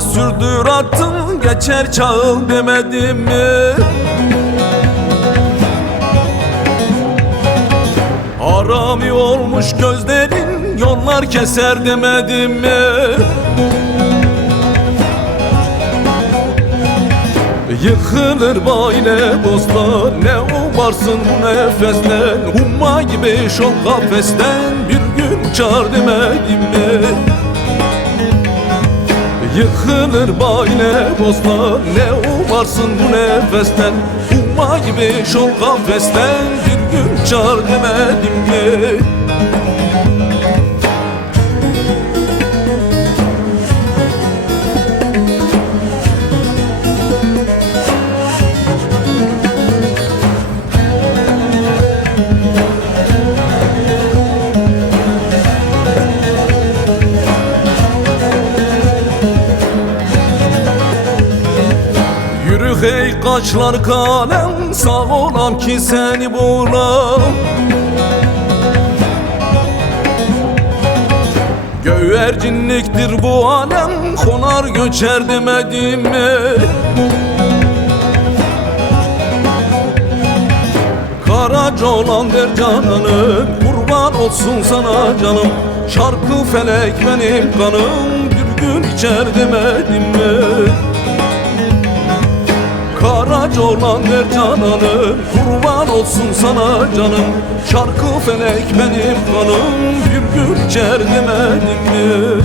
Sade sürdür attın geçer çağıl demedim mi? Harami olmuş gözlerin yollar keser demedim mi? Yıkılır böyle bozlar, ne umarsın bu nefesler? Humma gibi şol kafesten bir gün uçar demedim mi? Yıkılır böyle bozlar, ne umarsın bu nefesten? Humma gibi şol kafesten bir gün uçar demedim mi? Hey kaçlar kalem sağ olam ki seni bulam. Göğercinliktir bu alem, konar göçer demedim mi? Karaca olan der cananım, kurban olsun sana canım. Şarkı felek benim kanım, bir gün içer demedim mi? Karaca olan der cananım, kurban olsun sana canım. Şarkı felek benim kanım, bir gün içer demedim mi?